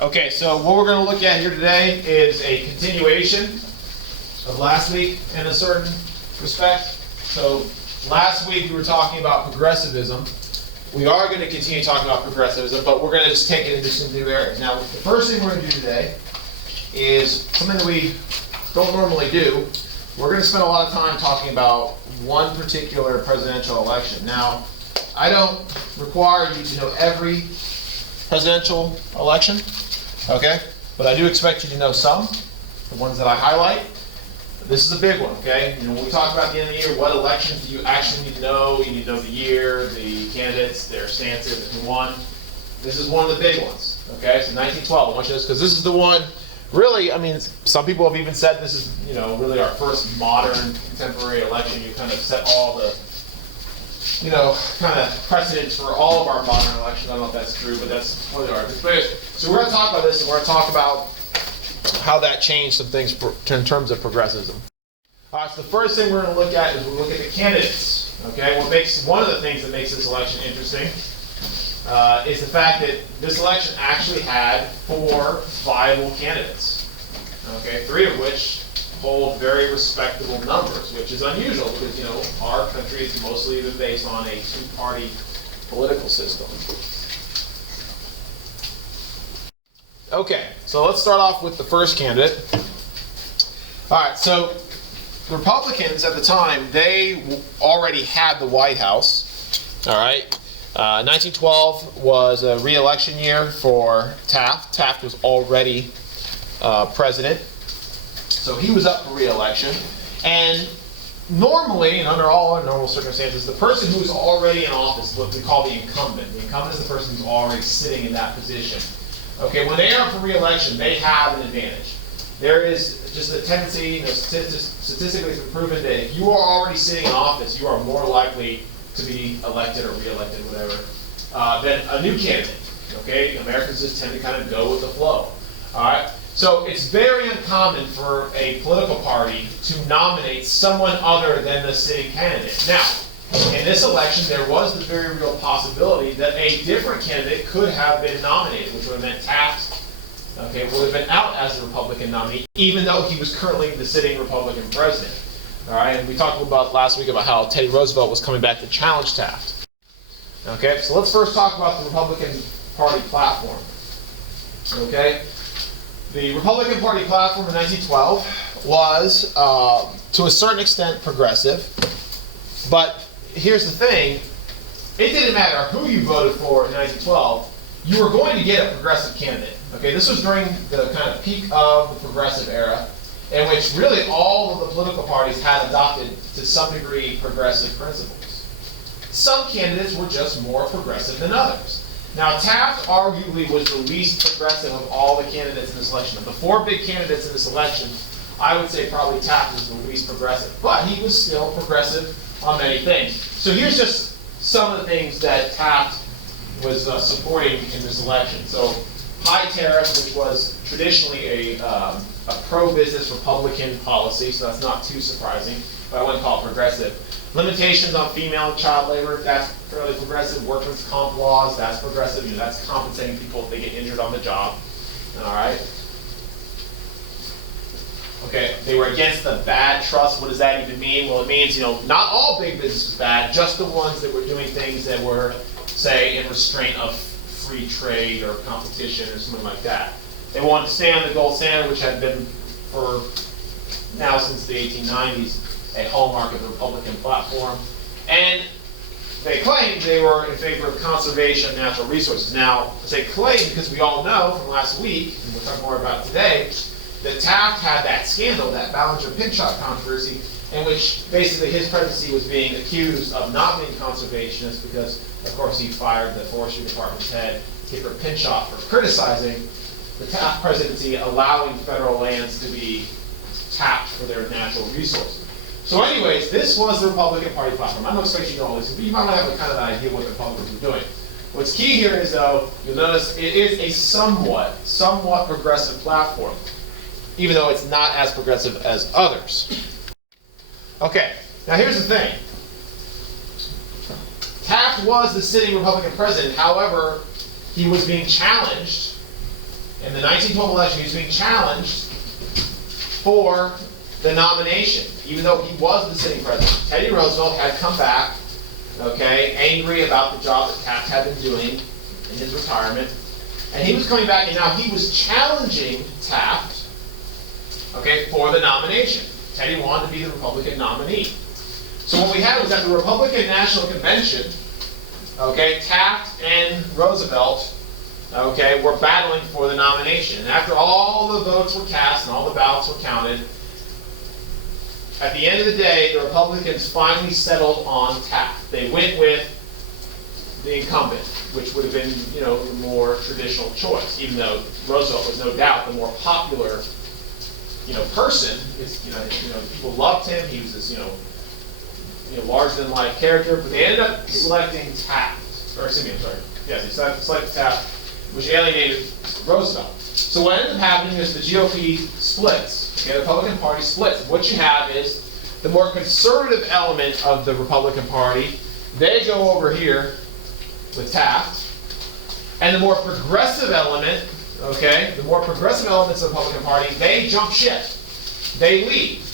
Okay, so what we're going to look at here today is a continuation of last week in a certain respect. So last week we were talking about progressivism. We are going to continue talking about progressivism, but we're going to just take it into some new areas. Now, the first thing we're going to do today is something that we don't normally do. We're going to spend a lot of time talking about one particular presidential election. Now, I don't require you to know every presidential election, okay? But I do expect you to know some, the ones that I highlight. This is a big one, okay? You know, when we talk about the end of the year, what elections do you actually need to know? You need to know the year, the candidates, their stances, and who won. This is one of the big ones, okay? So 1912, I want you to know, because this is the one, really, I mean, some people have even said this is, you know, really our first modern contemporary election. You kind of set all the, you know, kind of precedents for all of our modern elections. I don't know if that's true, but that's what they are. So we're going to talk about this, and we're going to talk about how that changed some things in terms of progressivism. All right, so the first thing we're going to look at is we'll look at the candidates. Okay, one of the things that makes this election interesting is the fact that this election actually had 4 viable candidates. Okay, 3 of which hold very respectable numbers, which is unusual because, you know, our country is mostly based on a 2-party political system. Okay, so let's start off with the first candidate. All right, so the Republicans at the time, they already had the White House. All right, 1912 was a re-election year for Taft. Taft was already president, so he was up for re-election. And normally, and under all normal circumstances, the person who's already in office is what we call the incumbent. The incumbent is the person who's already sitting in that position. Okay, when they are up for re-election, they have an advantage. There is just a tendency, you know, statistically it's been proven that if you are already sitting in office, you are more likely to be elected or re-elected, whatever, than a new candidate. Okay, Americans just tend to kind of go with the flow. All right, so it's very uncommon for a political party to nominate someone other than the sitting candidate. Now, in this election, there was the very real possibility that a different candidate could have been nominated, which would have meant Taft, okay, would have been out as the Republican nominee, even though he was currently the sitting Republican president. All right, and we talked about last week about how Teddy Roosevelt was coming back to challenge Taft. Okay, so let's first talk about the Republican Party platform. Okay, the Republican Party platform in 1912 was, to a certain extent, progressive, but here's the thing, it didn't matter who you voted for in 1912, you were going to get a progressive candidate. Okay, this was during the kind of peak of the progressive era, in which really all of the political parties had adopted, to some degree, progressive principles. Some candidates were just more progressive than others. Now, Taft arguably was the least progressive of all the candidates in this election. Of the 4 big candidates in this election, I would say probably Taft was the least progressive, but he was still progressive on many things. So here's just some of the things that Taft was supporting in this election. So high tariffs, which was traditionally a pro-business Republican policy, so that's not too surprising, but I wouldn't call it progressive. Limitations on female and child labor, that's fairly progressive. Workman's comp laws, that's progressive. You know, that's compensating people if they get injured on the job. All right. Okay, they were against the bad trust. What does that even mean? Well, it means, you know, not all big business is bad, just the ones that were doing things that were, say, in restraint of free trade or competition or something like that. They wanted to stay on the gold standard, which had been, for now since the 1890s, a hallmark of the Republican platform. And they claimed they were in favor of conservation of natural resources. Now, I say claim because we all know from last week, and we'll talk more about it today, that Taft had that scandal, that Ballinger-Pinchot controversy, in which basically his presidency was being accused of not being conservationist because, of course, he fired the Forestry Department's head, Skipper Pinchot, for criticizing the Taft presidency, allowing federal lands to be tapped for their natural resources. So anyways, this was the Republican Party platform. I don't expect you to know all this, but you might have a kind of an idea what the Republicans were doing. What's key here is, though, you'll notice it is a somewhat progressive platform, even though it's not as progressive as others. Okay, now here's the thing. Taft was the sitting Republican president. However, he was being challenged in in the 1912 election, he was being challenged for the nomination, even though he was the sitting president. Teddy Roosevelt had come back, okay, angry about the job that Taft had been doing in his retirement. And he was coming back, and now he was challenging Taft, okay, for the nomination. Teddy wanted to be the Republican nominee. So what we had was at the Republican National Convention, okay, Taft and Roosevelt, okay, were battling for the nomination. And after all the votes were cast and all the ballots were counted, at the end of the day, the Republicans finally settled on Taft. They went with the incumbent, which would have been, you know, the more traditional choice, even though Roosevelt was no doubt the more popular, you know, person. People loved him. He was this, larger-than-life character. But they ended up selecting Taft, or excuse me, I'm sorry. Yes, they selected Taft, which alienated Roosevelt. So what ended up happening is the GOP splits. Okay, the Republican Party splits. What you have is the more conservative element of the Republican Party. They go over here with Taft, and the more progressive element, okay, the more progressive elements of the Republican Party, they jump ship, they leave,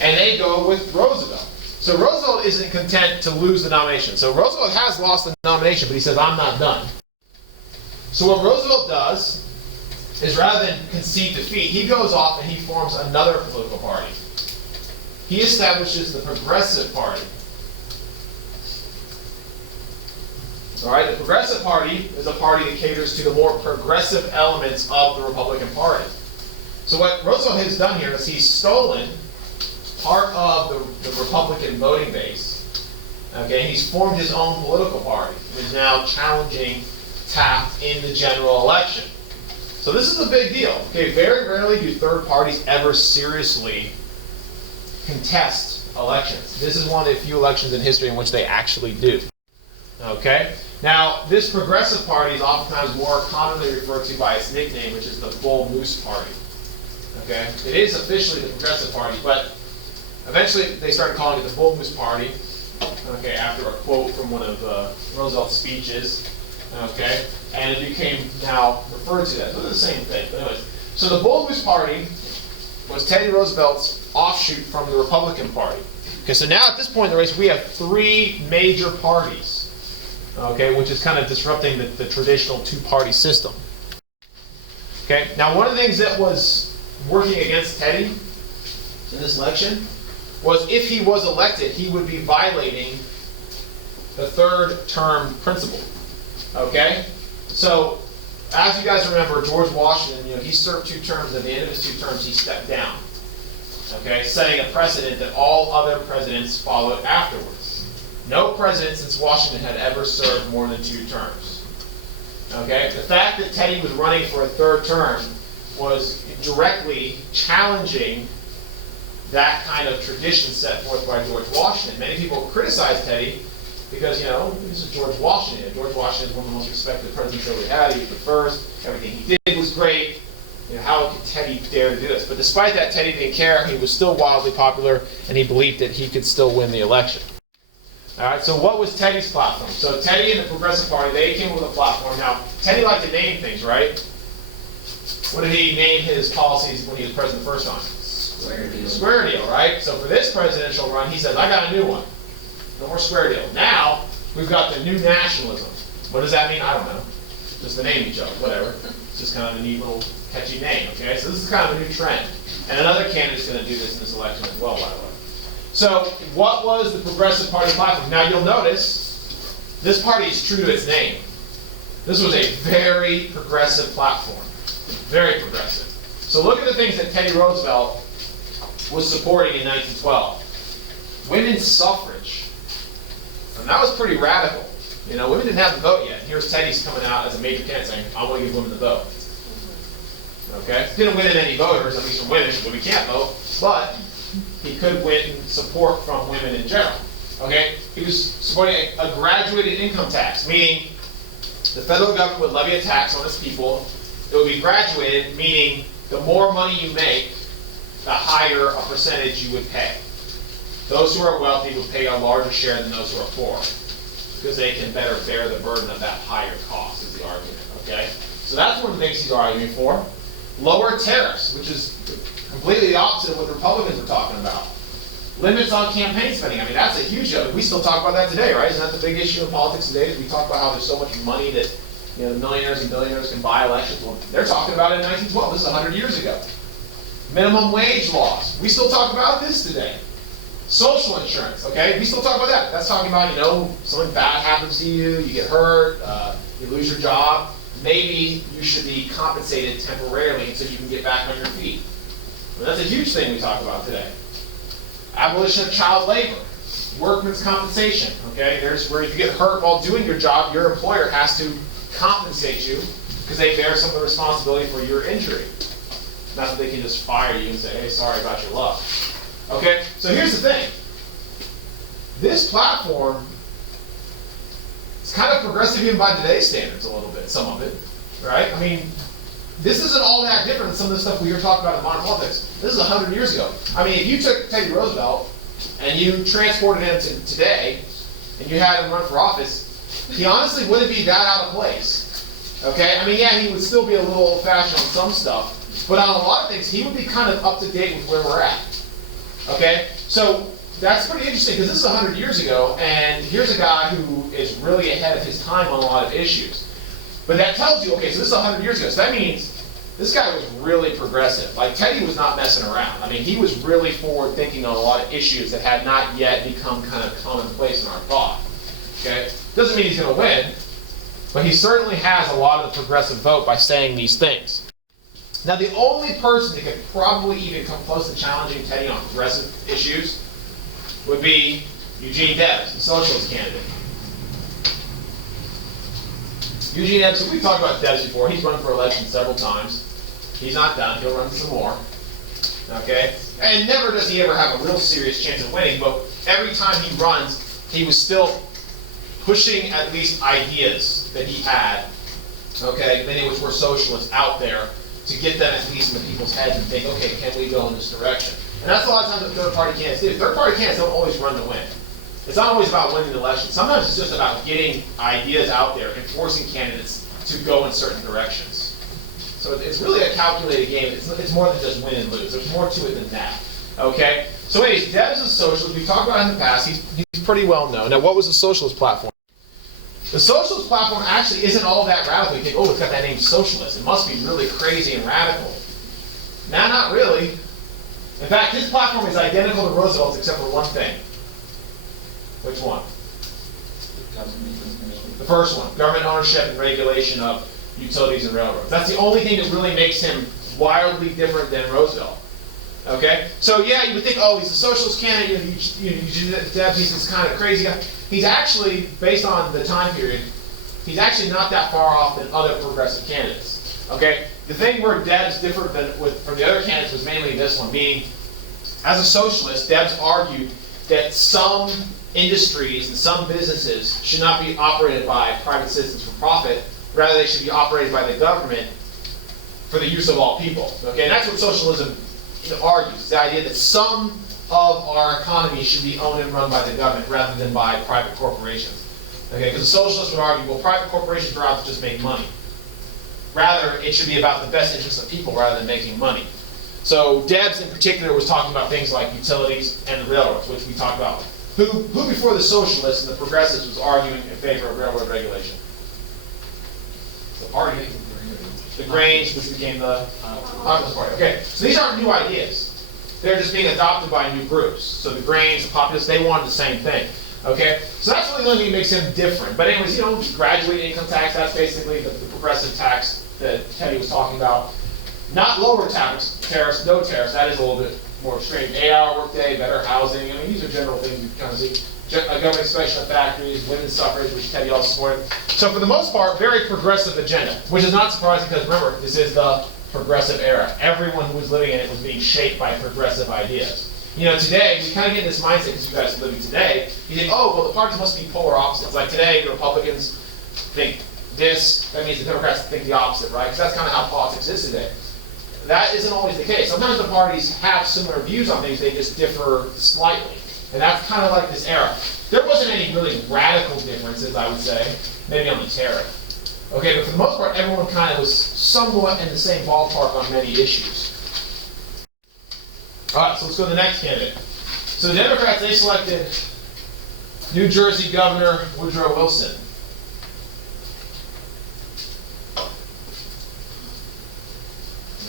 and they go with Roosevelt. So Roosevelt isn't content to lose the nomination. So Roosevelt has lost the nomination, but he says, I'm not done. So what Roosevelt does is, rather than concede defeat, he goes off and he forms another political party. He establishes the Progressive Party. All right, the Progressive Party is a party that caters to the more progressive elements of the Republican Party. So what Roosevelt has done here is he's stolen part of the Republican voting base. Okay, he's formed his own political party, and is now challenging Taft in the general election. So this is a big deal. Okay, very rarely do third parties ever seriously contest elections. This is one of the few elections in history in which they actually do. Okay? Now, this Progressive Party is oftentimes more commonly referred to by its nickname, which is the Bull Moose Party. Okay? It is officially the Progressive Party, but eventually they started calling it the Bull Moose Party, okay, after a quote from one of Roosevelt's speeches, okay? And it became now referred to that. They're the same thing. But anyways, so the Bull Moose Party was Teddy Roosevelt's offshoot from the Republican Party. Okay, so now at this point in the race, we have three major parties. Okay, which is kind of disrupting the traditional two-party system. Okay, now one of the things that was working against Teddy in this election was, if he was elected, he would be violating the third term principle. Okay, so as you guys remember, George Washington, he served 2 terms. At the end of his 2 terms, he stepped down. Okay, setting a precedent that all other presidents followed afterwards. No president since Washington had ever served more than 2 terms. Okay? The fact that Teddy was running for a 3rd term was directly challenging that kind of tradition set forth by George Washington. Many people criticized Teddy because, this is George Washington. George Washington is one of the most respected presidents that we had. He was the first. Everything he did was great. How could Teddy dare to do this? But despite that, Teddy didn't care. He was still wildly popular, and he believed that he could still win the election. All right, so what was Teddy's platform? So Teddy and the Progressive Party, they came up with a platform. Now, Teddy liked to name things, right? What did he name his policies when he was president the first time? Square deal. Square deal, right? So for this presidential run, he says, I got a new one. No more square deal. Now, we've got the new nationalism. What does that mean? I don't know. Just the name he chose, whatever. It's just kind of a neat little catchy name, okay? So this is kind of a new trend. And another candidate's going to do this in this election as well, by the way. So, what was the Progressive Party platform? Now, you'll notice this party is true to its name. This was a very progressive platform. Very progressive. So, look at the things that Teddy Roosevelt was supporting in 1912. Women's suffrage. And that was pretty radical. Women didn't have the vote yet. Here's Teddy's coming out as a major candidate saying, I want to give women the vote. Okay? Didn't win in any voters, at least from women, but we can't vote. But he could win support from women in general. Okay? He was supporting a graduated income tax, meaning the federal government would levy a tax on its people. It would be graduated, meaning the more money you make, the higher a percentage you would pay. Those who are wealthy would pay a larger share than those who are poor, because they can better bear the burden of that higher cost, is the argument. Okay? So that's one of the things he's arguing for. Lower tariffs, which is completely the opposite of what the Republicans were talking about. Limits on campaign spending. I mean, that's a huge deal. We still talk about that today, right? Isn't that the big issue in politics today? Is we talk about how there's so much money that millionaires and billionaires can buy elections. Well, they're talking about it in 1912. This is 100 years ago. Minimum wage laws. We still talk about this today. Social insurance, okay? We still talk about that. That's talking about, something bad happens to you, you get hurt, you lose your job. Maybe you should be compensated temporarily until you can get back on your feet. Well, that's a huge thing we talk about today. Abolition of child labor, workman's compensation, okay? There's where if you get hurt while doing your job, your employer has to compensate you because they bear some of the responsibility for your injury. Not that they can just fire you and say, hey, sorry about your luck. Okay, so here's the thing. This platform is kind of progressive even by today's standards a little bit, some of it, right? I mean, this isn't all that different than some of the stuff we were talking about in modern politics. This is 100 years ago. I mean, if you took Teddy Roosevelt and you transported him to today and you had him run for office, he honestly wouldn't be that out of place. Okay? I mean, yeah, he would still be a little old-fashioned on some stuff, but on a lot of things, he would be kind of up to date with where we're at. Okay? So that's pretty interesting because this is 100 years ago, and here's a guy who is really ahead of his time on a lot of issues. But that tells you, okay, so this is 100 years ago, so that means this guy was really progressive. Like, Teddy was not messing around. I mean, he was really forward-thinking on a lot of issues that had not yet become kind of commonplace in our thought. Okay? Doesn't mean he's going to win, but he certainly has a lot of the progressive vote by saying these things. Now, the only person that could probably even come close to challenging Teddy on progressive issues would be Eugene Debs, the socialist candidate. Eugene Debs, we've talked about Debs before. He's run for election several times. He's not done. He'll run some more. Okay? And never does he ever have a real serious chance of winning, but every time he runs, he was still pushing at least ideas that he had, okay, many of which were socialists out there, to get them at least in the people's heads and think, okay, can we go in this direction? And that's a lot of times what third-party candidates do. Third-party candidates don't always run to win. It's not always about winning the election. Sometimes it's just about getting ideas out there and forcing candidates to go in certain directions. So it's really a calculated game. It's more than just win and lose. There's more to it than that. Okay? So anyways, Debs is a socialist. We've talked about him in the past. He's pretty well known. Now, what was the socialist platform? The socialist platform actually isn't all that radical. You think, oh, it's got that name socialist. It must be really crazy and radical. Nah, not really. In fact, his platform is identical to Roosevelt's except for one thing. Which one? The first one, government ownership and regulation of utilities and railroads. That's the only thing that really makes him wildly different than Roosevelt. Okay? So yeah, you would think, oh, he's a socialist candidate, Eugene Debs, he's this kind of crazy guy. He's actually, based on the time period, he's actually not that far off than other progressive candidates. Okay? The thing where Debs differed from the other candidates was mainly this one, meaning, as a socialist, Debs argued that some industries and some businesses should not be operated by private citizens for profit, rather they should be operated by the government for the use of all people. Okay, and that's what socialism argues, the idea that some of our economy should be owned and run by the government rather than by private corporations. Okay, because the socialists would argue, well, private corporations are out to just make money. Rather, it should be about the best interests of people rather than making money. So Debs in particular was talking about things like utilities and the railroads, which we talked about. Who before the socialists and the progressives was arguing in favor of railroad regulation? The Grange, which became the Populist Party. Okay, so these aren't new ideas. They're just being adopted by new groups. So the Grange, the Populists, they wanted the same thing. Okay, so that's really the only thing that makes him different. But anyways, graduated income tax, that's basically the progressive tax that Teddy was talking about. Not lower tariffs, no tariffs, that is a little bit more extreme. 8-hour workday, better housing. I mean, these are general things you kind of see. Government expansion of factories, women's suffrage, which Teddy also supported. So for the most part, very progressive agenda, which is not surprising because remember, this is the progressive era. Everyone who was living in it was being shaped by progressive ideas. Today, we kind of get in this mindset, because you guys are living today, you think, oh, well, the parties must be polar opposites. Like today, the Republicans think this, that means the Democrats think the opposite, right? Because that's kind of how politics is today. That isn't always the case. Sometimes the parties have similar views on things, they just differ slightly. And that's kind of like this era. There wasn't any really radical differences, I would say, maybe on the tariff. Okay, but for the most part, everyone kind of was somewhat in the same ballpark on many issues. All right, so let's go to the next candidate. So the Democrats, they selected New Jersey Governor Woodrow Wilson.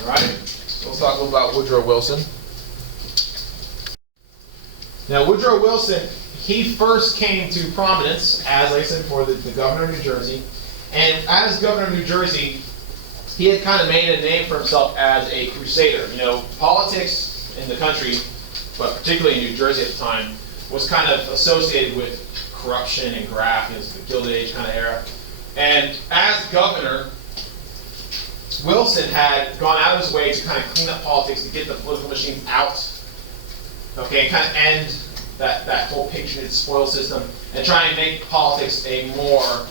All right, so let's talk a little about Woodrow Wilson. Now, Woodrow Wilson, he first came to prominence, as I said before, the governor of New Jersey. And as governor of New Jersey, he had kind of made a name for himself as a crusader. You know, politics in the country, but particularly in New Jersey at the time, was kind of associated with corruption and graft. It was the Gilded Age kind of era. And as governor, Wilson had gone out of his way to kind of clean up politics, to get the political machine out, okay, and kind of end that whole patronage spoil system, and try and make politics a more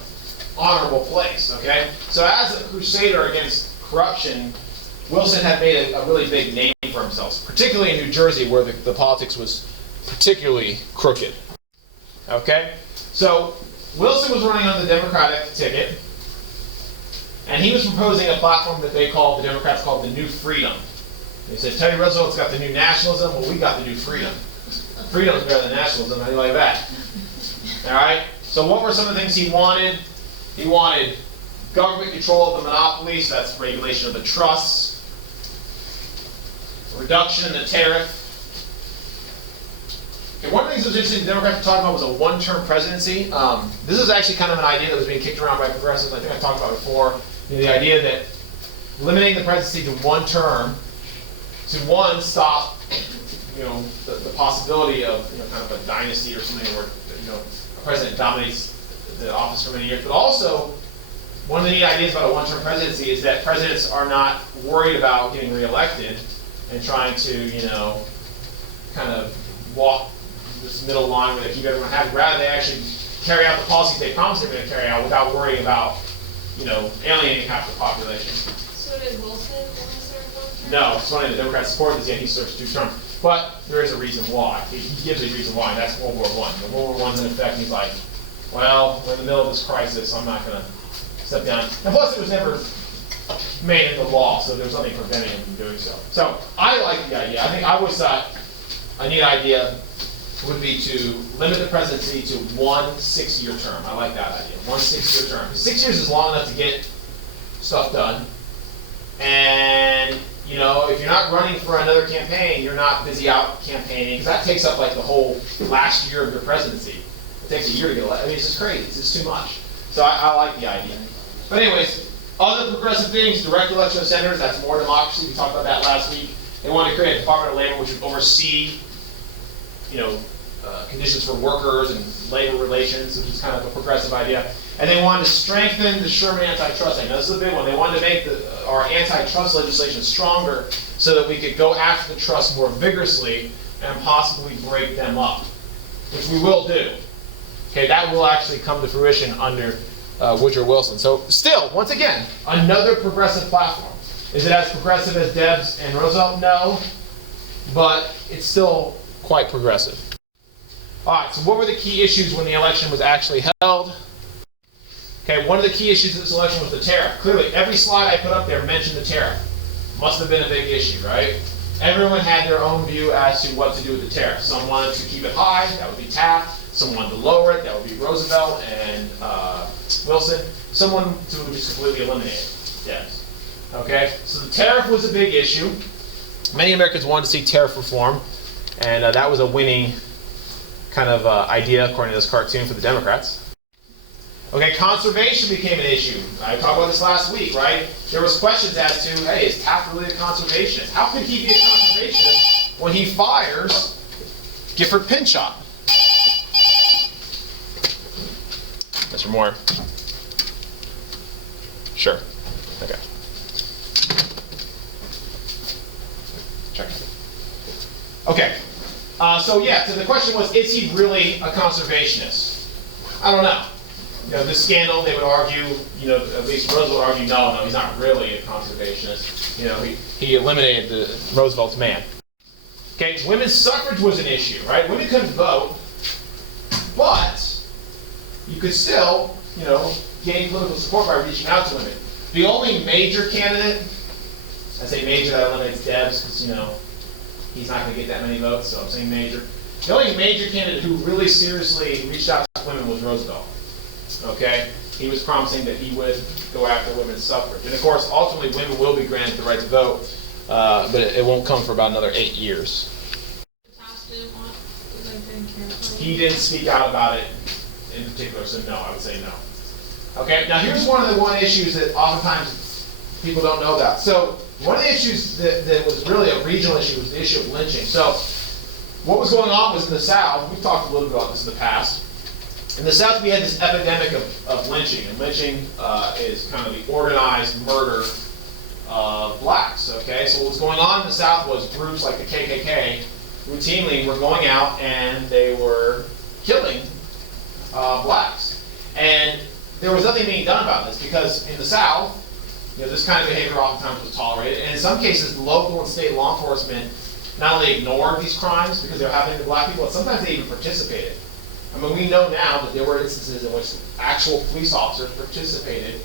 honorable place, okay? So as a crusader against corruption, Wilson had made a really big name for himself, particularly in New Jersey, where the politics was particularly crooked, okay? So Wilson was running on the Democratic ticket, and he was proposing a platform that the Democrats called the New Freedom. They said, Teddy Roosevelt's got the new nationalism, well, we got the new freedom. Freedom's better than nationalism, how do you like that? All right, so what were some of the things he wanted? He wanted government control of the monopolies, so that's regulation of the trusts, reduction in the tariff. And one of the things that was interesting the Democrats were talking about was a one-term presidency. This is actually kind of an idea that was being kicked around by progressives. I think I talked about it before. You know, the idea that limiting the presidency to one term, to one, stop, you know, the possibility of, you know, kind of a dynasty or something where, you know, a president dominates the office for many years. But also, one of the neat ideas about a one-term presidency is that presidents are not worried about getting reelected and trying to, you know, kind of walk this middle line where they keep everyone happy. Rather, they actually carry out the policies they promised they're going to carry out without worrying about, you know, alienating half the population. So did Wilson only serve one term? No, it's funny, the Democrats support this, yet he serves 2 terms. But there is a reason why. He gives a reason why, and that's World War I. The World War I's in effect, and he's like, well, we're in the middle of this crisis, I'm not going to step down. And plus, it was never made into law, so there's nothing preventing him from doing so. So, I like the idea. I always thought a neat idea would be to limit the presidency to 1 6-year term. I like that idea, 1 6-year term. 6 years is long enough to get stuff done. And, you know, if you're not running for another campaign, you're not busy out campaigning, because that takes up like the whole last year of your presidency. It takes a year to get elected. I mean, it's just crazy. It's just too much. So I like the idea. But anyways, other progressive things, direct election of senators, that's more democracy. We talked about that last week. They wanted to create a Department of Labor which would oversee, you know, conditions for workers and labor relations, which is kind of a progressive idea. And they wanted to strengthen the Sherman Antitrust Act. Now, this is a big one. They wanted to make our antitrust legislation stronger so that we could go after the trusts more vigorously and possibly break them up, which we will do. Okay, that will actually come to fruition under Woodrow Wilson. So still, once again, another progressive platform. Is it as progressive as Debs and Roosevelt? No, but it's still quite progressive. All right, so what were the key issues when the election was actually held? Okay, one of the key issues of this election was the tariff. Clearly, every slide I put up there mentioned the tariff. Must have been a big issue, right? Everyone had their own view as to what to do with the tariff. Some wanted to keep it high, that would be Taft. Some wanted to lower it, that would be Roosevelt and Wilson. Someone to just completely eliminate it, Debs. Okay, so the tariff was a big issue. Many Americans wanted to see tariff reform, and that was a winning kind of idea, according to this cartoon, for the Democrats. Okay, conservation became an issue. I talked about this last week, right? There was questions as to, hey, is Taft really a conservationist? How could he be a conservationist when he fires Gifford Pinchot? Mr. Moore? Sure. Okay. Check. Okay. So yeah, so the question was, is he really a conservationist? I don't know. You know, this scandal, they would argue, you know, at least Roosevelt would argue, no, he's not really a conservationist. You know, he eliminated Roosevelt's man. Okay, women's suffrage was an issue, right? Women couldn't vote, but you could still, you know, gain political support by reaching out to women. The only major candidate, I say major, that eliminates Debs, because, you know, he's not going to get that many votes, so I'm saying major. The only major candidate who really seriously reached out to women was Roosevelt. Okay? He was promising that he would go after women's suffrage. And of course, ultimately, women will be granted the right to vote, but it won't come for about another 8 years. Taft didn't want, like, didn't care for it. He didn't speak out about it in particular, so no, I would say no. Okay, now here's one of the issues that oftentimes people don't know about. So one of the issues that was really a regional issue was the issue of lynching. So what was going on was in the South, we've talked a little bit about this in the past. In the South, we had this epidemic of lynching, and lynching is kind of the organized murder of blacks, okay? So what was going on in the South was groups like the KKK routinely were going out and they were killing blacks. And there was nothing being done about this because in the South, you know, this kind of behavior oftentimes was tolerated, and in some cases, local and state law enforcement not only ignored these crimes because they were happening to black people, but sometimes they even participated. I mean, we know now that there were instances in which actual police officers participated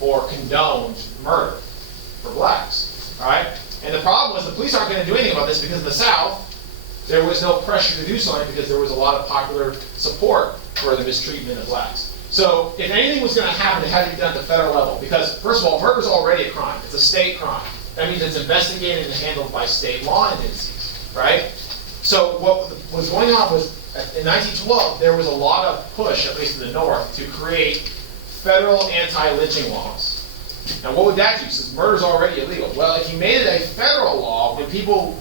or condoned murder for blacks, all right? And the problem was the police aren't going to do anything about this because in the South, there was no pressure to do something because there was a lot of popular support for the mistreatment of blacks. So if anything was going to happen, it had to be done at the federal level because, first of all, murder is already a crime. It's a state crime. That means it's investigated and handled by state law agencies, right? So what was going on was, in 1912, there was a lot of push, at least in the North, to create federal anti-lynching laws. Now, what would that do? Since murder is already illegal. Well, if you made it a federal law, when people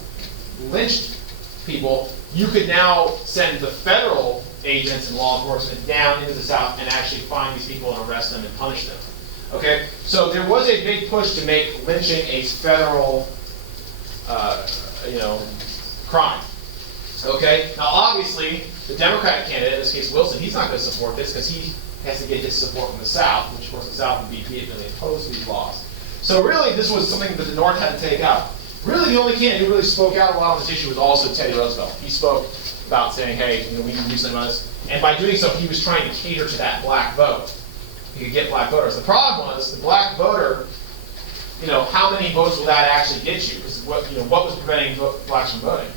lynched people, you could now send the federal agents and law enforcement down into the South and actually find these people and arrest them and punish them. Okay? So there was a big push to make lynching a federal, crime. Okay? Now, obviously, the Democratic candidate, in this case Wilson, he's not going to support this because he has to get his support from the South, which of course the South would be vehemently opposed to these laws. So really, this was something that the North had to take out. Really, the only candidate who really spoke out a lot on this issue was also Teddy Roosevelt. He spoke about saying, hey, we need to do something about this. And by doing so, he was trying to cater to that black vote. He could get black voters. The problem was the black voter, how many votes will that actually get you? What was preventing blacks from voting?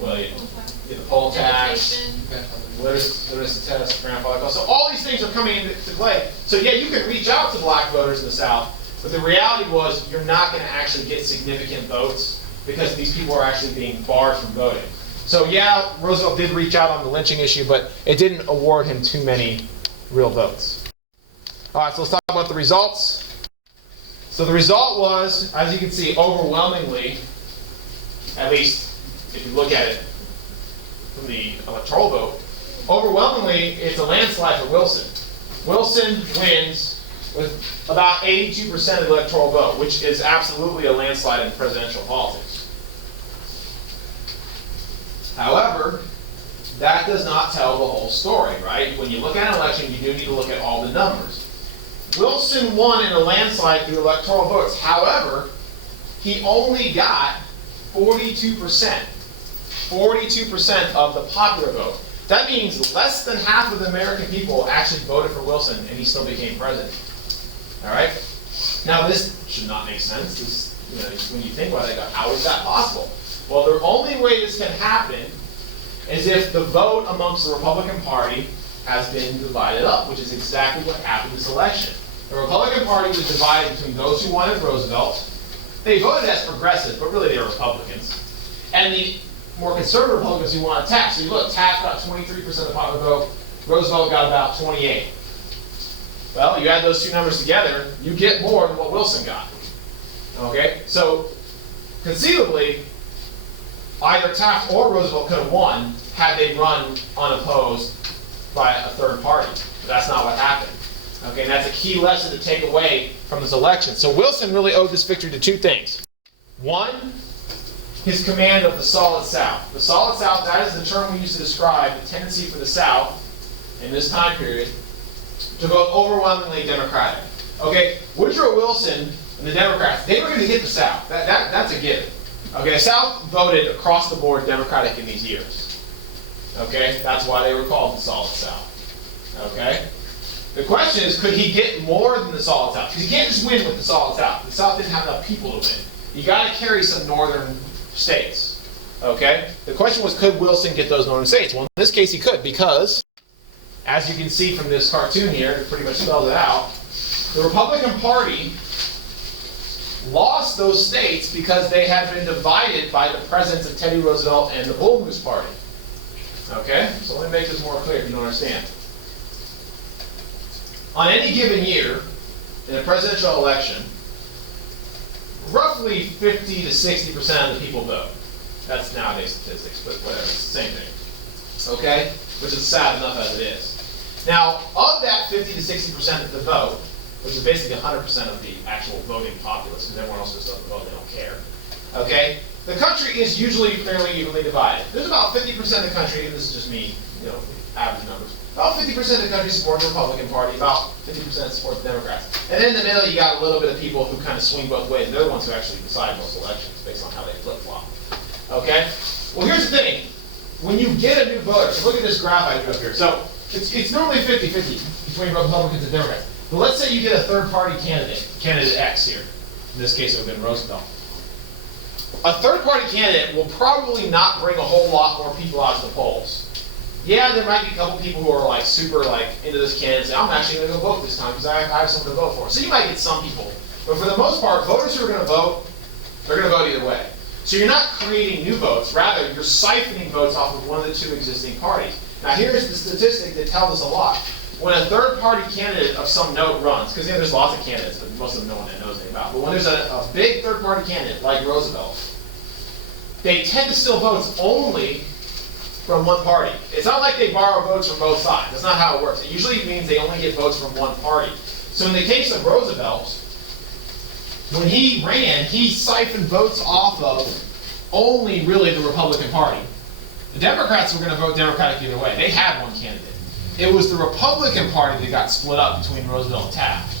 Well, you get the poll tax, literacy test, grandfather call. So all these things are coming into play. So yeah, you can reach out to black voters in the South, but the reality was you're not going to actually get significant votes because these people are actually being barred from voting. So yeah, Roosevelt did reach out on the lynching issue, but it didn't award him too many real votes. All right, so let's talk about the results. So the result was, as you can see, overwhelmingly, at least if you look at it from the electoral vote, overwhelmingly it's a landslide for Wilson. Wilson wins with about 82% of the electoral vote, which is absolutely a landslide in presidential politics. However, that does not tell the whole story, right? When you look at an election, you do need to look at all the numbers. Wilson won in a landslide through electoral votes. However, he only got 42%. 42% of the popular vote. That means less than half of the American people actually voted for Wilson, and he still became president. All right? Now, this should not make sense. This, when you think about it, how is that possible? Well, the only way this can happen is if the vote amongst the Republican Party has been divided up, which is exactly what happened this election. The Republican Party was divided between those who wanted Roosevelt. They voted as progressive, but really they were Republicans. And the more conservative Republicans who wanted Taft. So you look, Taft got 23% of the popular vote. Roosevelt got about 28. Well, you add those two numbers together, you get more than what Wilson got. Okay? So, conceivably, either Taft or Roosevelt could have won had they run unopposed by a third party. But that's not what happened. Okay, and that's a key lesson to take away from this election. So Wilson really owed this victory to two things. One, his command of the Solid South. The Solid South, that is the term we use to describe the tendency for the South in this time period to vote overwhelmingly Democratic. Okay, Woodrow Wilson and the Democrats, they were going to get the South. That's a given. Okay, the South voted across the board Democratic in these years. Okay, that's why they were called the Solid South. Okay, The question is, could he get more than the solid South? Because you can't just win with the solid South. The South didn't have enough people to win. You got to carry some northern states. Okay? The question was, could Wilson get those northern states? Well, in this case, he could, because, as you can see from this cartoon here, it pretty much spells it out, the Republican Party lost those states because they had been divided by the presence of Teddy Roosevelt and the Bull Moose Party. Okay? So let me make this more clear if you don't understand. On any given year, in a presidential election, roughly 50 to 60% of the people vote. That's nowadays statistics, but whatever, it's the same thing. Okay? Which is sad enough as it is. Now, of that 50 to 60% of the vote, which is basically 100% of the actual voting populace, because everyone else just doesn't vote, they don't care. Okay? The country is usually fairly evenly divided. There's about 50% of the country, and this is just me, average numbers. About 50% of the country support the Republican Party, about 50% support the Democrats. And then in the middle, you got a little bit of people who kind of swing both ways. They're the ones who actually decide most elections based on how they flip-flop. Okay? Well, here's the thing. When you get a new voter, so look at this graph I drew up here. So it's normally 50-50 between Republicans and Democrats. But let's say you get a third-party candidate, candidate X here. In this case, it would have been Roosevelt. A third-party candidate will probably not bring a whole lot more people out to the polls. Yeah, there might be a couple people who are like super into this candidate and say, I'm actually going to go vote this time because I have someone to vote for. So you might get some people. But for the most part, voters who are going to vote, they're going to vote either way. So you're not creating new votes. Rather, you're siphoning votes off of one of the two existing parties. Now here's the statistic that tells us a lot. When a third-party candidate of some note runs, because there's lots of candidates, but most of them no one knows anything about. But when there's a big third-party candidate like Roosevelt, they tend to steal votes only from one party. It's not like they borrow votes from both sides. That's not how it works. It usually means they only get votes from one party. So in the case of Roosevelt, when he ran, he siphoned votes off of only really the Republican Party. The Democrats were going to vote Democratic either way. They had one candidate. It was the Republican Party that got split up between Roosevelt and Taft.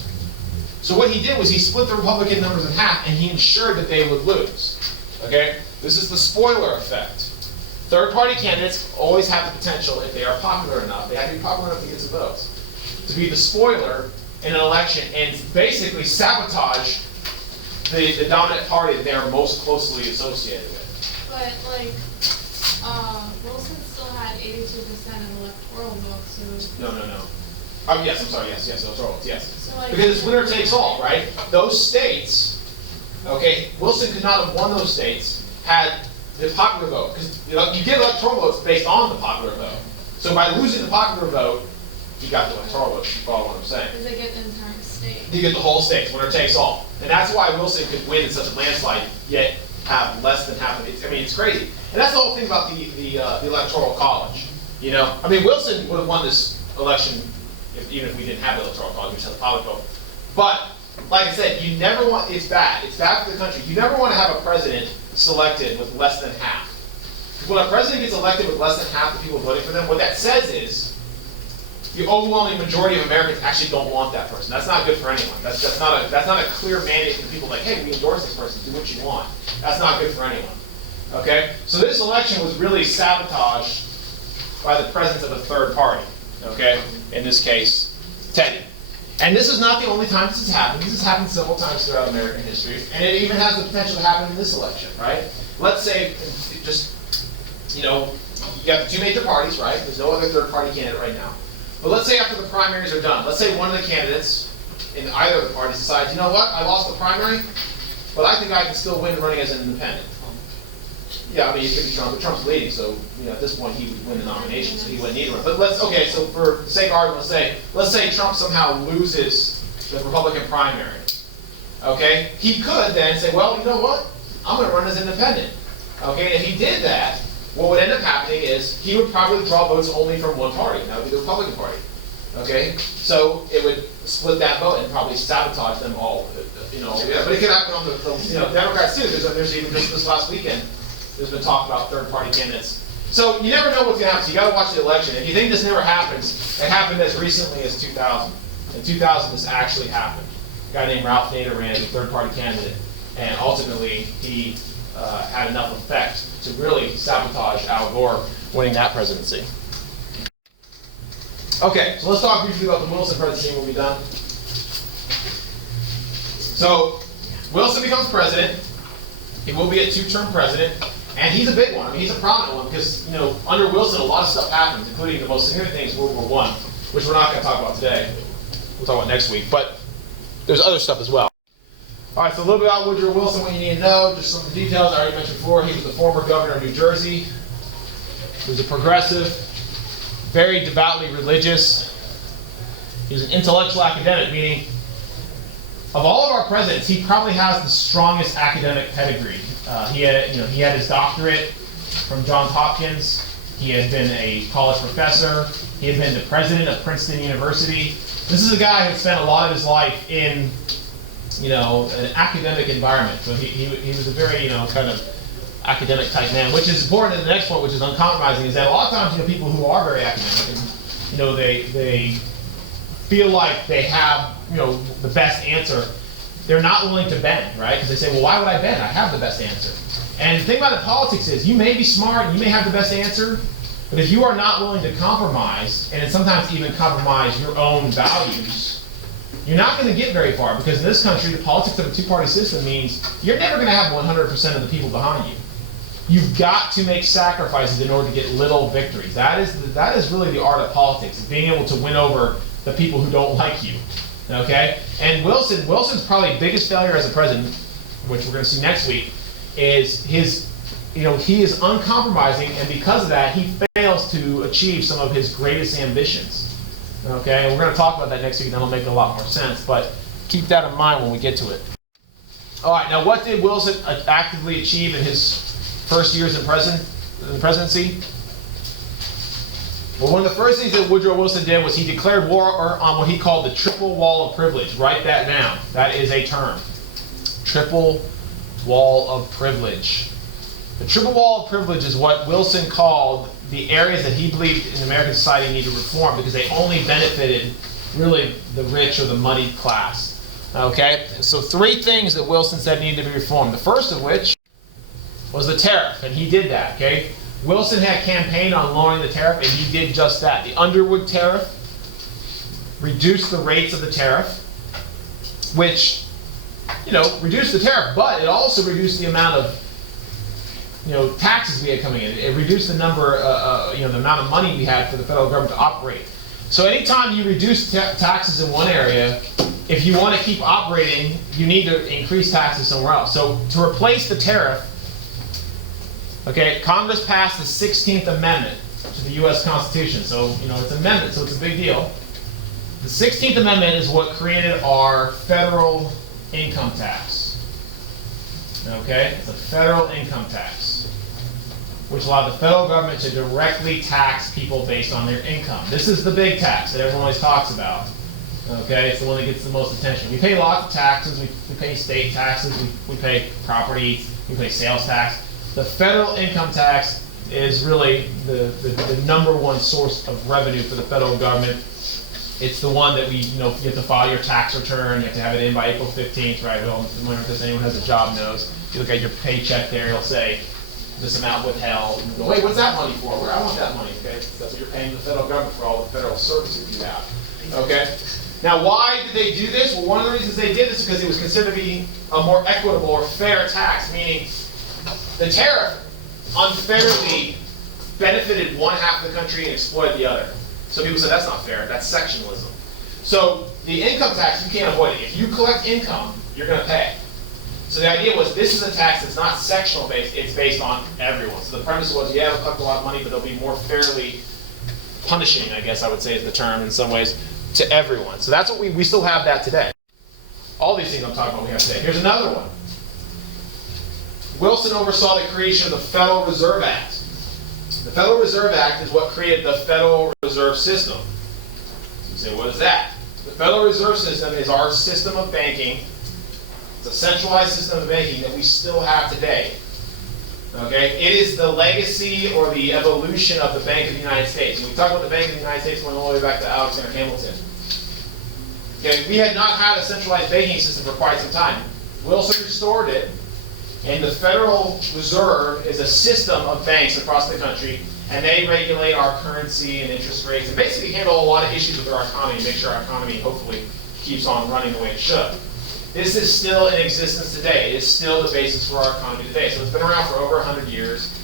So what he did was he split the Republican numbers in half and he ensured that they would lose. Okay? This is the spoiler effect. Third-party candidates always have the potential, if they are popular enough, they have to be popular enough to get some votes, to be the spoiler in an election and basically sabotage the dominant party that they are most closely associated with. But Wilson still had 82% of electoral votes, so. No. Yes, I'm sorry, yes, electoral votes, yes. So because it's winner takes all, right? Those states, okay, Wilson could not have won those states had the popular vote, because you get electoral votes based on the popular vote. So by losing the popular vote, he got the electoral vote, you follow what I'm saying. Because they get the entire state. You get the whole state, winner takes all. And that's why Wilson could win in such a landslide, yet have less than half of it. I mean, it's crazy. And that's the whole thing about the Electoral College. Wilson would have won this election even if we didn't have the Electoral College, we just had the popular vote. But, like I said, you never want, it's bad for the country. You never want to have a president selected with less than half. Because when a president gets elected with less than half the people voting for them, what that says is the overwhelming majority of Americans actually don't want that person. That's not good for anyone. That's not a clear mandate for people like, hey, we endorse this person, do what you want. That's not good for anyone. Okay? So this election was really sabotaged by the presence of a third party. Okay? In this case, Teddy. And this is not the only time this has happened. This has happened several times throughout American history. And it even has the potential to happen in this election, right? Let's say, you got the two major parties, right? There's no other third party candidate right now. But let's say after the primaries are done, let's say one of the candidates in either of the parties decides, you know what, I lost the primary, but I think I can still win running as an independent. Yeah, I mean, it could be Trump, but Trump's leading, so at this point he would win the nomination, so he wouldn't need to run. But so for the sake of argument, let's say Trump somehow loses the Republican primary. Okay? He could then say, well, you know what? I'm going to run as independent. Okay? And if he did that, what would end up happening is he would probably draw votes only from one party, and that would be the Republican Party. Okay? So it would split that vote and probably sabotage them all. But it could happen on the Democrats too. There's even just this last weekend, there's been talk about third-party candidates. So you never know what's going to happen. So you got to watch the election. If you think this never happens, it happened as recently as 2000. In 2000, this actually happened. A guy named Ralph Nader ran as a third-party candidate, and ultimately he had enough effect to really sabotage Al Gore winning that presidency. Okay, so let's talk briefly about the Wilson presidency and we'll be done. So, Wilson becomes president. He will be a two-term president. And he's a big one. I mean, he's a prominent one because, under Wilson, a lot of stuff happens, including the most significant thing is World War I, which we're not going to talk about today. We'll talk about next week. But there's other stuff as well. All right, so a little bit about Woodrow Wilson, what you need to know. Just some of the details I already mentioned before. He was the former governor of New Jersey. He was a progressive, very devoutly religious. He was an intellectual academic, meaning of all of our presidents, he probably has the strongest academic pedigree. He had his doctorate from Johns Hopkins. He had been a college professor. He had been the president of Princeton University. This is a guy who spent a lot of his life in, an academic environment. So he was a very, kind of academic type man, which is important to the next point, which is uncompromising, is that a lot of times, people who are very academic and, they feel like they have, the best answer, they're not willing to bend, right? Because they say, well, why would I bend? I have the best answer. And the thing about the politics is, you may be smart, you may have the best answer, but if you are not willing to compromise, and sometimes even compromise your own values, you're not going to get very far, because in this country, the politics of a two-party system means you're never going to have 100% of the people behind you. You've got to make sacrifices in order to get little victories. That is really the art of politics, is being able to win over the people who don't like you. Okay? And Wilson's probably biggest failure as a president, which we're going to see next week, is he is uncompromising, and because of that, he fails to achieve some of his greatest ambitions. Okay? And we're going to talk about that next week, and that'll make a lot more sense, but keep that in mind when we get to it. All right, now what did Wilson actively achieve in his first years in the presidency? Well, one of the first things that Woodrow Wilson did was he declared war on what he called the triple wall of privilege. Write that down. That is a term. Triple wall of privilege. The triple wall of privilege is what Wilson called the areas that he believed in American society needed reform because they only benefited really the rich or the moneyed class. Okay? So 3 things that Wilson said needed to be reformed. The first of which was the tariff, and he did that. Okay? Wilson had campaigned on lowering the tariff, and he did just that. The Underwood tariff reduced the rates of the tariff, which, reduced the tariff, but it also reduced the amount of, taxes we had coming in. It reduced the number, the amount of money we had for the federal government to operate. So anytime you reduce taxes in one area, if you want to keep operating, you need to increase taxes somewhere else. So to replace the tariff, okay, Congress passed the 16th Amendment to the U.S. Constitution. So, it's an amendment, so it's a big deal. The 16th Amendment is what created our federal income tax. Okay? It's a federal income tax, which allowed the federal government to directly tax people based on their income. This is the big tax that everyone always talks about. Okay? It's the one that gets the most attention. We pay lots of taxes. We pay state taxes. We pay property. We pay sales tax. The federal income tax is really the number one source of revenue for the federal government. It's the one that you have to file your tax return. You have to have it in by April 15th, right? Well, if anyone has a job knows. If you look at your paycheck there, it'll say this amount withheld. And you go, wait, what's that money for? Where I want that money, okay? That's what you're paying the federal government for all the federal services you have, okay? Now, why did they do this? Well, one of the reasons they did this is because it was considered to be a more equitable or fair tax, meaning the tariff unfairly benefited one half of the country and exploited the other. So people said that's not fair, that's sectionalism. So the income tax, you can't avoid it. If you collect income, you're going to pay. So the idea was this is a tax that's not sectional based, it's based on everyone. So the premise was, yeah, it'll collect a lot of money, but it'll be more fairly punishing, I guess I would say is the term in some ways, to everyone. So that's what we still have that today. All these things I'm talking about we have today. Here's another one. Wilson oversaw the creation of the Federal Reserve Act. The Federal Reserve Act is what created the Federal Reserve System. So you say, what is that? The Federal Reserve System is our system of banking. It's a centralized system of banking that we still have today. Okay? It is the legacy or the evolution of the Bank of the United States. When we talk about the Bank of the United States going all the way back to Alexander Hamilton. Okay, we had not had a centralized banking system for quite some time. Wilson restored it. And the Federal Reserve is a system of banks across the country, and they regulate our currency and interest rates, and basically handle a lot of issues with our economy and make sure our economy hopefully keeps on running the way it should. This is still in existence today. It is still the basis for our economy today. So it's been around for over 100 years.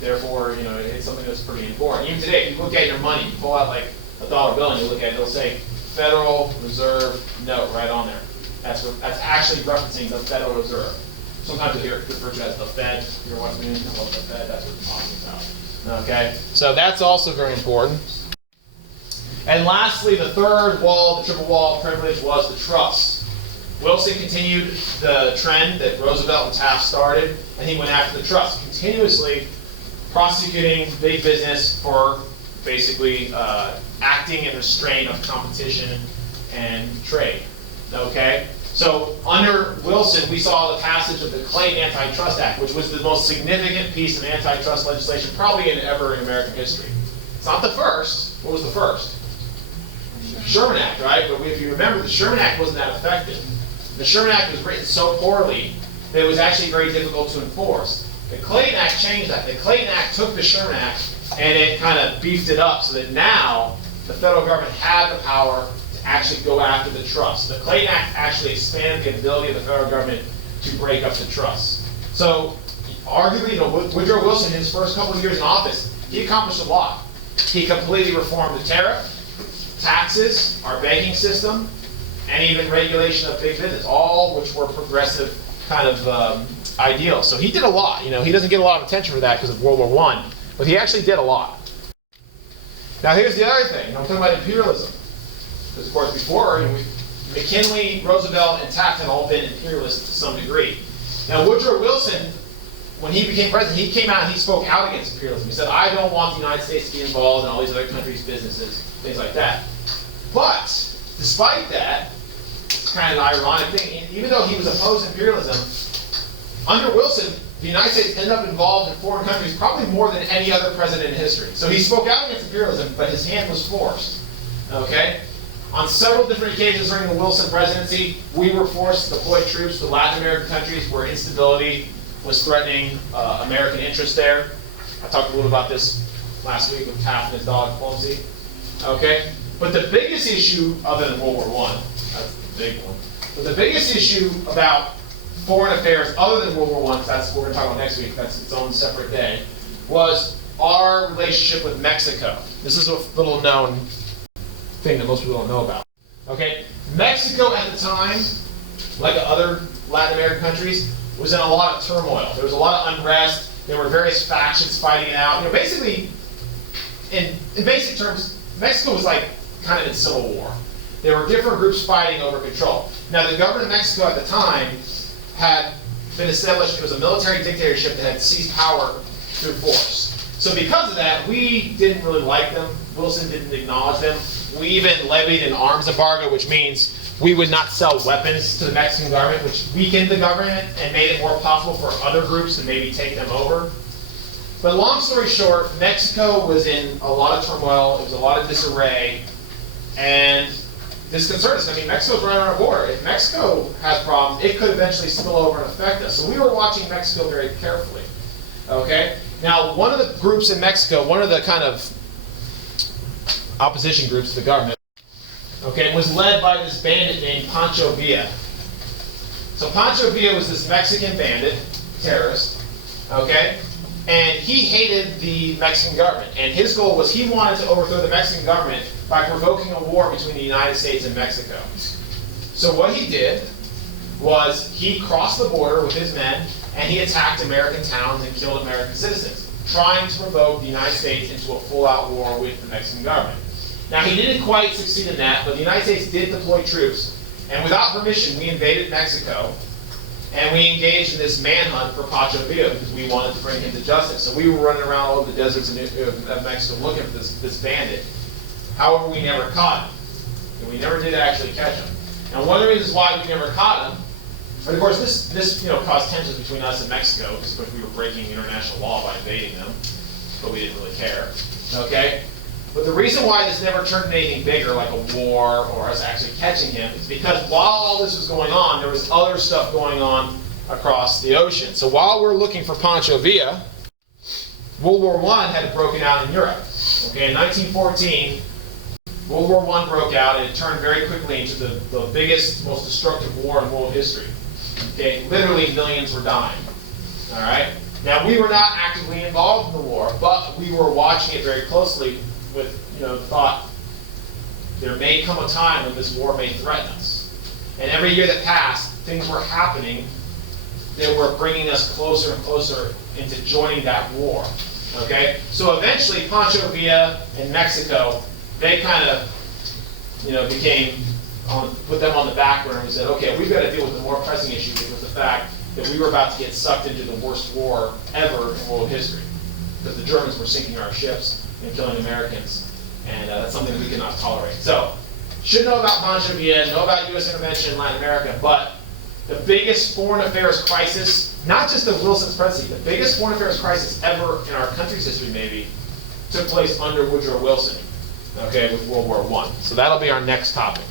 Therefore, it's something that's pretty important. Even today, if you look at your money, you pull out like a dollar bill and you look at it, it'll say Federal Reserve Note right on there. That's actually referencing the Federal Reserve. Sometimes you'll hear it referred to as the Fed. If you're watching the news, the Fed, that's what it's talking about. Okay? So that's also very important. And lastly, the third wall, the triple wall of privilege, was the trust. Wilson continued the trend that Roosevelt and Taft started, and he went after the trust, continuously prosecuting big business for basically acting in the strain of competition and trade. Okay? So under Wilson, we saw the passage of the Clayton Antitrust Act, which was the most significant piece of antitrust legislation probably ever in American history. It's not the first. What was the first? Sherman Act, right? But if you remember, the Sherman Act wasn't that effective. The Sherman Act was written so poorly that it was actually very difficult to enforce. The Clayton Act changed that. The Clayton Act took the Sherman Act and it kind of beefed it up so that now the federal government had the power to actually go after the trust. The Clayton Act actually expanded the ability of the federal government to break up the trust. So arguably, Woodrow Wilson, in his first couple of years in office, he accomplished a lot. He completely reformed the tariff, taxes, our banking system, and even regulation of big business, all which were progressive kind of ideals. So he did a lot. He doesn't get a lot of attention for that because of World War I, but he actually did a lot. Now here's the other thing. I'm talking about imperialism. Because of course before, McKinley, Roosevelt, and Taft had all been imperialists to some degree. Now Woodrow Wilson, when he became president, he came out and he spoke out against imperialism. He said, I don't want the United States to be involved in all these other countries' businesses, things like that. But despite that, it's kind of an ironic thing, even though he was opposed to imperialism, under Wilson, the United States ended up involved in foreign countries probably more than any other president in history. So he spoke out against imperialism, but his hand was forced. Okay? On several different occasions during the Wilson presidency, we were forced to deploy troops to Latin American countries where instability was threatening American interests there. I talked a little about this last week with Taft and his dog diplomacy. Okay? But the biggest issue, other than World War I, that's the big one, but the biggest issue about foreign affairs, other than World War I, because that's what we're going to talk about next week, that's its own separate day, was our relationship with Mexico. This is a little known thing that most people don't know about. Okay? Mexico at the time, like other Latin American countries, was in a lot of turmoil. There was a lot of unrest. There were various factions fighting it out. Basically, in basic terms, Mexico was like kind of in civil war. There were different groups fighting over control. Now, the government of Mexico at the time had been established. It was a military dictatorship that had seized power through force. So because of that, we didn't really like them. Wilson didn't acknowledge them. We even levied an arms embargo, which means we would not sell weapons to the Mexican government, which weakened the government and made it more possible for other groups to maybe take them over. But long story short, Mexico was in a lot of turmoil. It was a lot of disarray. And this concerned us. Mexico's right on our border. If Mexico has problems, it could eventually spill over and affect us. So we were watching Mexico very carefully. Okay? Now, one of the groups in Mexico, one of the kind of opposition groups to the government, okay, was led by this bandit named Pancho Villa. So Pancho Villa was this Mexican bandit, terrorist, okay? And he hated the Mexican government. And his goal was he wanted to overthrow the Mexican government by provoking a war between the United States and Mexico. So what he did was he crossed the border with his men and he attacked American towns and killed American citizens, trying to provoke the United States into a full-out war with the Mexican government. Now, he didn't quite succeed in that, but the United States did deploy troops, and without permission, we invaded Mexico, and we engaged in this manhunt for Pancho Villa because we wanted to bring him to justice. So we were running around all over the deserts of Mexico looking for this bandit. However, we never caught him. And we never did actually catch him. And one of the reasons why we never caught him, and of course this caused tensions between us and Mexico because we were breaking international law by invading them, but we didn't really care. Okay? But the reason why this never turned into anything bigger, like a war or us actually catching him, is because while all this was going on, there was other stuff going on across the ocean. So while we're looking for Pancho Villa, World War I had broken out in Europe. Okay, in 1914, World War I broke out, and it turned very quickly into the biggest, most destructive war in world history. Okay, literally millions were dying. All right. Now we were not actively involved in the war, but we were watching it very closely with, the thought there may come a time when this war may threaten us. And every year that passed, things were happening that were bringing us closer and closer into joining that war. Okay. So eventually, Pancho Villa in Mexico, they kind of, became, put them on the back burner and said, okay, we've got to deal with the more pressing issue, which was the fact that we were about to get sucked into the worst war ever in world history. Because the Germans were sinking our ships and killing Americans. And that's something we cannot tolerate. So, should know about Pancho Villa, know about U.S. intervention in Latin America, but the biggest foreign affairs crisis, not just of Wilson's presidency, the biggest foreign affairs crisis ever in our country's history maybe, took place under Woodrow Wilson, okay, with World War I. So that'll be our next topic.